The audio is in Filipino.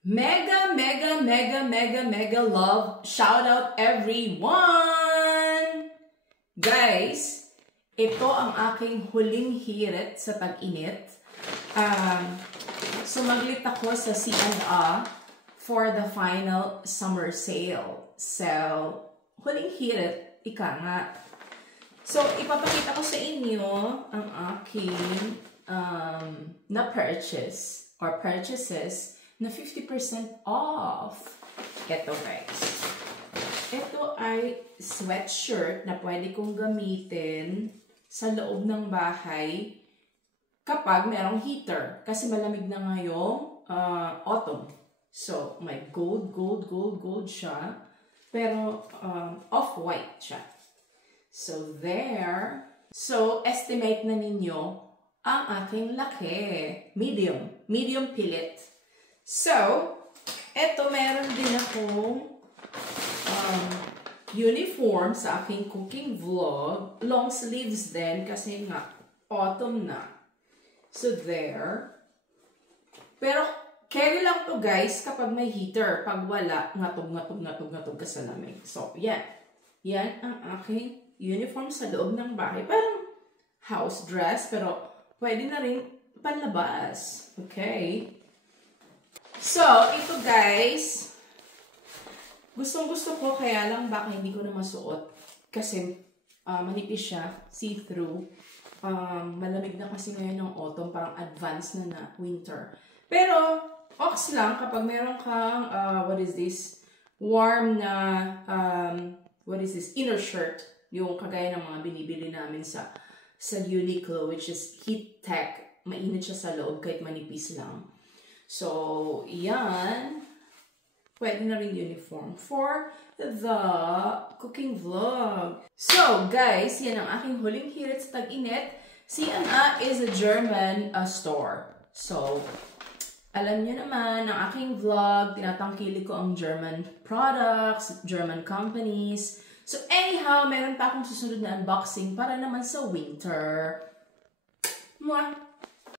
Mega, mega, mega, mega, mega love. Shout out everyone! Guys, ito ang aking huling hirit sa tag-init. Sumaglit ako sa C&A for the final summer sale. So, huling hirit, ika nga. So, ipapakita ko sa inyo ang aking na-purchase or purchases na 50% off. Ito guys. Ito ay sweatshirt na pwede kong gamitin sa loob ng bahay kapag merong heater. Kasi malamig na ngayong autumn. So, may gold siya. Pero off-white siya. So, there. So, estimate na ninyo ang aking laki. Medium pilit. So, eto meron din akong uniform sa aking cooking vlog. Long sleeves din kasi nga autumn na. So, there. Pero, carry lang to guys kapag may heater. Pag wala, ngatog ka sa lamig. So, yan. Yan ang aking uniform sa loob ng bahay. Parang house dress, pero pwede na rin panlabas. Okay? So, ito guys, gustong-gusto ko, kaya lang baka hindi ko na masuot. Kasi manipis siya, see-through. Malamig na kasi ngayon ng autumn, parang advanced na winter. Pero, ox lang kapag meron kang, what is this? Warm na, what is this? Inner shirt. Yung kagaya ng mga binibili namin sa Uniqlo, which is heat tech. Mainit siya sa loob kahit manipis lang. So, yan. Pwede na rin uniform for the cooking vlog. So, guys, yan ang aking huling hirit sa tag-init. C&A is a German store. So, alam niyo naman, ang aking vlog, tinatangkili ko ang German products, German companies. So, anyhow, meron pa akong susunod na unboxing para naman sa winter. Mwah!